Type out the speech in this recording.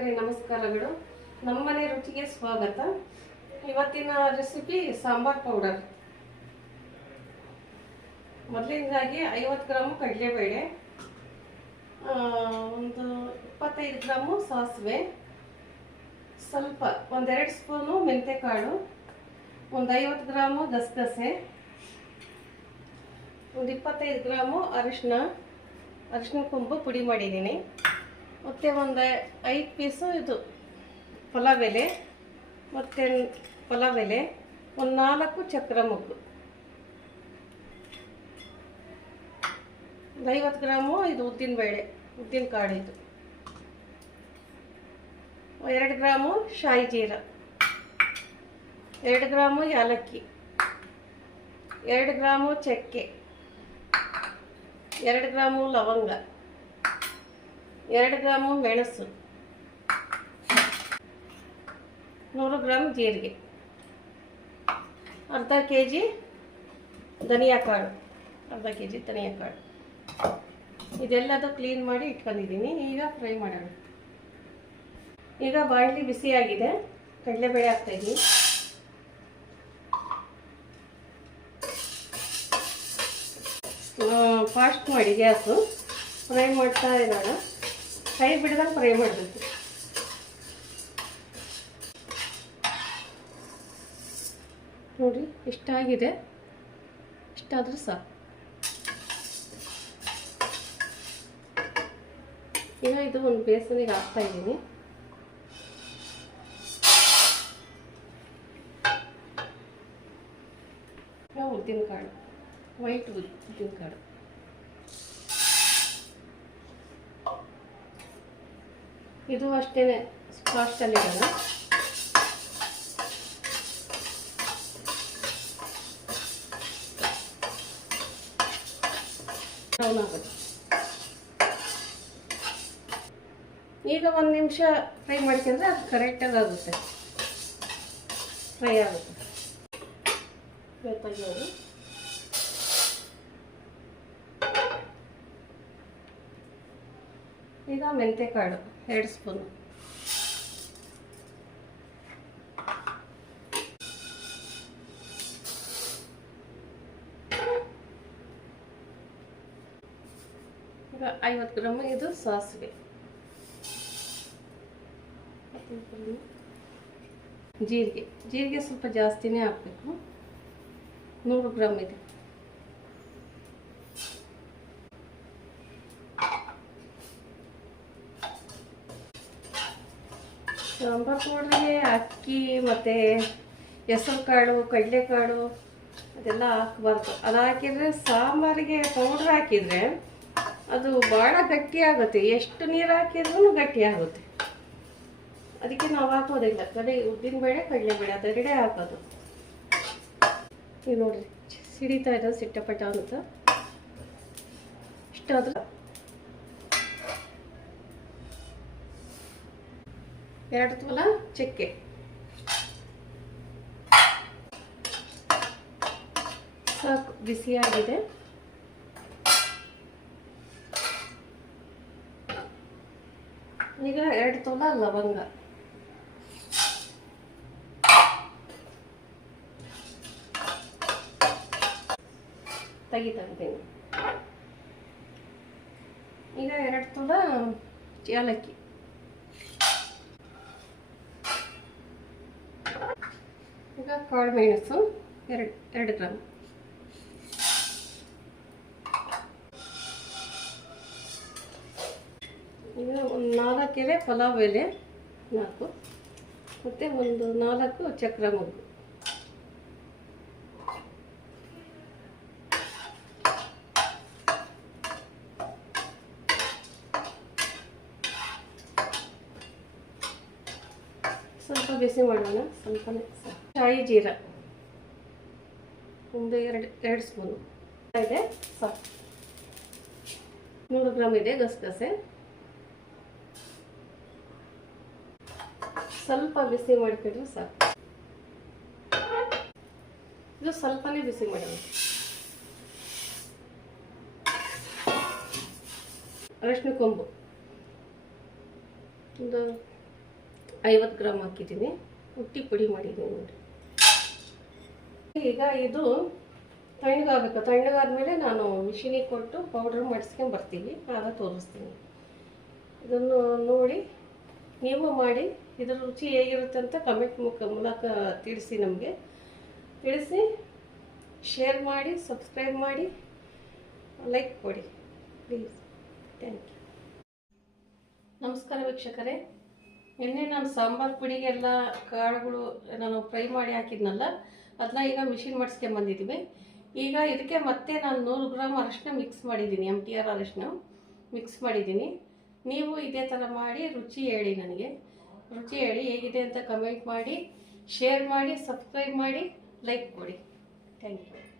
ನಮಸ್ಕಾರಗಳು. ನಮ್ಮನೆ ರುಚಿಗೆ ಸ್ವಾಗತ. ಇವತ್ತಿನ ರೆಸಿಪಿ ಸಾಂಬಾರ್ ಪೌಡರ್ ಮೊದಲಿನದಾಗಿ ಐವತ್ತು ಗ್ರಾಮು ಕಡಲೆಬೇಳೆ ಒಂದು ಇಪ್ಪತ್ತೈದು ಗ್ರಾಮು ಸಾಸಿವೆ, ಸ್ವಲ್ಪ ಒಂದೆರಡು ಸ್ಪೂನು ಮೆಂತೆಕಾಳು, ಒಂದು ಐವತ್ತು ಗ್ರಾಮು ಗಸಗಸೆ, ಒಂದು ಇಪ್ಪತ್ತೈದು ಗ್ರಾಮು ಅರಿಶಿನ ಅರಿಶಿನ ಕುಂಬು ಪುಡಿ ಮಾಡಿದ್ದೀನಿ. ಮತ್ತು ಒಂದು ಐದು ಪೀಸು ಇದು ಪಲಾವ್ ಎಲೆ ಮತ್ತು ಪಲಾವ್ ಎಲೆ ಒಂದು ನಾಲ್ಕು ಚಕ್ರ ಮೊಗ್ಗು. ಒಂದು ಐವತ್ತು ಗ್ರಾಮು ಇದು ಉದ್ದಿನ ಬೇಳೆ, ಉದ್ದಿನ ಕಾಳು ಇದು. ಎರಡು ಗ್ರಾಮು ಶಾಯಿ ಜೀರ. ಎರಡು ಗ್ರಾಮು ಯಾಲಕ್ಕಿ. ಎರಡು ಗ್ರಾಮು ಚಕ್ಕೆ. ಎರಡು ಗ್ರಾಮು ಲವಂಗ. ಎರಡು ಗ್ರಾಮು ಮೆಣಸು. ನೂರು ಗ್ರಾಮ್ ಜೀರಿಗೆ. ಅರ್ಧ ಕೆ ಜಿ ಧನಿಯಾ ಕಾಳು. ಅರ್ಧ ಕೆ ಜಿ ಧನಿಯಾ ಕಾಳು. ಇದೆಲ್ಲದು ಕ್ಲೀನ್ ಮಾಡಿ ಇಟ್ಕೊಂಡಿದ್ದೀನಿ. ಈಗ ಫ್ರೈ ಮಾಡೋಣ. ಈಗ ಬಾಣಲಿ ಬಿಸಿಯಾಗಿದೆ. ಕಡಲೆಬೇಳೆ ಹಾಕ್ತಾಯಿದ್ದೀನಿ ಫಾಸ್ಟ್ ಮಾಡಿ ಗ್ಯಾಸು. ಫ್ರೈ ಮಾಡ್ತಾ ಇರೋಣ. ಕೈ ಬಿಡ್ದಂಗೆ ಫ್ರೈ ಮಾಡಬೇಕು ನೋಡಿ, ಇಷ್ಟಾಗಿದೆ. ಇಷ್ಟಾದರೂ ಸಾಕು. ಈಗ ಇದು ಒಂದು ಬೇಸನಿಗೆ ಹಾಕ್ತಾ ಇದ್ದೀನಿ. ಉದ್ದಿನಕಾಳು ವೈಟ್ ಉದ್ದಿನಕಾಳು. ಇದು ಅಷ್ಟೇ ಫಾಸ್ಟಲ್ಲಿರೋಣ ಬ್ರೌನ್ ಆಗುತ್ತೆ. ಈಗ ಒಂದು ನಿಮಿಷ ಫ್ರೈ ಮಾಡ್ಕೊಂಡ್ರೆ ಅದು ಕರೆಕ್ಟಾಗಿ ಆಗುತ್ತೆ. ಫ್ರೈ ಆಗುತ್ತೆ. ತೆಗಿಯೋದು ಈಗ ಮೆಂತೆಕಾಳು, ಎರಡು ಸ್ಪೂನು. ಈಗ ಐವತ್ತು ಗ್ರಾಮ್ ಇದು ಸಾಸಿವೆ. ಜೀರಿಗೆ. ಜೀರಿಗೆ ಸ್ವಲ್ಪ ಜಾಸ್ತಿನೇ ಹಾಕಬೇಕು. ನೂರು ಗ್ರಾಮ್ ಇದೆ. ಸಾಂಬಾರ್ ಪೌಡ್ರಿಗೆ ಅಕ್ಕಿ, ಮತ್ತು ಹೆಸರು ಕಾಳು ಕಡಲೆಕಾಳು ಅದೆಲ್ಲ ಹಾಕ್ಬಾರ್ದು. ಅದು ಹಾಕಿದರೆ ಸಾಂಬಾರಿಗೆ ಪೌಡ್ರ್ ಹಾಕಿದರೆ ಅದು ಭಾಳ ಗಟ್ಟಿ ಆಗುತ್ತೆ. ಎಷ್ಟು ನೀರು ಹಾಕಿದ್ರೂ ಗಟ್ಟಿ ಆಗುತ್ತೆ. ಅದಕ್ಕೆ ನಾವು ಹಾಕೋದಿಲ್ಲ. ಕಡೆ ಉದ್ದಿನಬೇಳೆ ಕಡಲೆಬೇಳೆ ಅದೆರಡೇ ಹಾಕೋದು. ಈಗ ನೋಡಿರಿ. ಸಿಡಿತಾ ಇರೋದು ಸಿಟ್ಟಪಟ್ಟ ಅಂತ. ಇಷ್ಟಾದ್ರೆ ಎರಡು ತೊಲ ಚಕ್ಕೆ. ಸಾಕು ಬಿಸಿಯಾಗಿದೆ. ಈಗ ಎರಡು ತೊಲ ಲವಂಗ. ತೆಗಿತೀನಿ ಈಗ ಎರಡು ತೊಲ ಏಲಕ್ಕಿ. ಈಗ ಕಾಳು ಮೆಣಸು ಎರಡು ಎರಡು ಗ್ರಾಮ್. ಒಂದು ನಾಲ್ಕು ಎಲೆ ಪಲಾವ್ ಎಲೆ ನಾಲ್ಕು. ಮತ್ತು ಒಂದು ನಾಲ್ಕು ಚಕ್ರ ಮೊಗ್ಗು ಸ್ವಲ್ಪ ಬಿಸಿ ಮಾಡೋಣ, ಸ್ವಲ್ಪನೇ. ಶಾಯಿ ಜೀರ. ಒಂದು ಎರಡು ಎರಡು ಸ್ಪೂನು. ಇದೆ, ಸಾಕು. ನೂರು ಗ್ರಾಮ್ ಇದೆ ಗಸಗಸೆ. ಸ್ವಲ್ಪ ಬಿಸಿ ಮಾಡಿಕೊಂಡ್ರೆ ಸಾಕು. ಇದು ಸ್ವಲ್ಪನೇ ಬಿಸಿ ಮಾಡೋಣ ಅರಶಿನ ಕೊಂಬು. ಒಂದು ಐವತ್ತು ಗ್ರಾಮ್ ಹಾಕಿದ್ದೀನಿ. ಹುಟ್ಟಿ ಪುಡಿ ಮಾಡಿದ್ದೀನಿ ನೋಡಿ. ಈಗ ಇದು ತಣ್ಣಗಾಗಬೇಕು. ತಣ್ಣಗಾದ್ಮೇಲೆ ನಾನು ಮಿಷಿನಿಗೆ ಕೊಟ್ಟು ಪೌಡ್ರ್ ಮಾಡಿಸ್ಕೊಂಡು ಬರ್ತೀನಿ. ಆಗ ತೋರಿಸ್ತೀನಿ. ಇದನ್ನು ನೋಡಿ, ನೀವು ಮಾಡಿ, ಇದರ ರುಚಿ ಹೇಗಿರುತ್ತೆ ಅಂತ ಕಮೆಂಟ್ ಮುಖ, ಮೂಲಕ ತಿಳಿಸಿ ನಮಗೆ. ತಿಳಿಸಿ ಶೇರ್ ಮಾಡಿ ಸಬ್ಸ್ಕ್ರೈಬ್ ಮಾಡಿ ಲೈಕ್ ಕೊಡಿ. ಪ್ಲೀಸ್ ಥ್ಯಾಂಕ್ ಯು ನಮಸ್ಕಾರ ವೀಕ್ಷಕರೇ. ನಿನ್ನೆ ನಾನು ಸಾಂಬಾರು ಪುಡಿಗೆಲ್ಲ ಕಾಳುಗಳು ನಾನು ಫ್ರೈ ಮಾಡಿ ಹಾಕಿದ್ನಲ್ಲ ಅದನ್ನ ಈಗ ಮಿಷಿನ್ ಮಾಡಿಸ್ಕೊಂಬಂದಿದ್ದೀವಿ ಈಗ ಇದಕ್ಕೆ ಮತ್ತೆ ನಾನು ನೂರು ಗ್ರಾಮ್ ಅರಶಿನ ಮಿಕ್ಸ್ ಮಾಡಿದ್ದೀನಿ ಎಂ ಟಿ ಆರ್ ಅರಶಿನ ಮಿಕ್ಸ್ ಮಾಡಿದ್ದೀನಿ ನೀವು ಇದೇ ಥರ ಮಾಡಿ ರುಚಿ ಹೇಳಿ ನನಗೆ. ರುಚಿ ಹೇಳಿ ಹೇಗಿದೆ ಅಂತ ಕಮೆಂಟ್ ಮಾಡಿ ಶೇರ್ ಮಾಡಿ ಸಬ್ಸ್ಕ್ರೈಬ್ ಮಾಡಿ ಲೈಕ್ ಕೊಡಿ. Thank you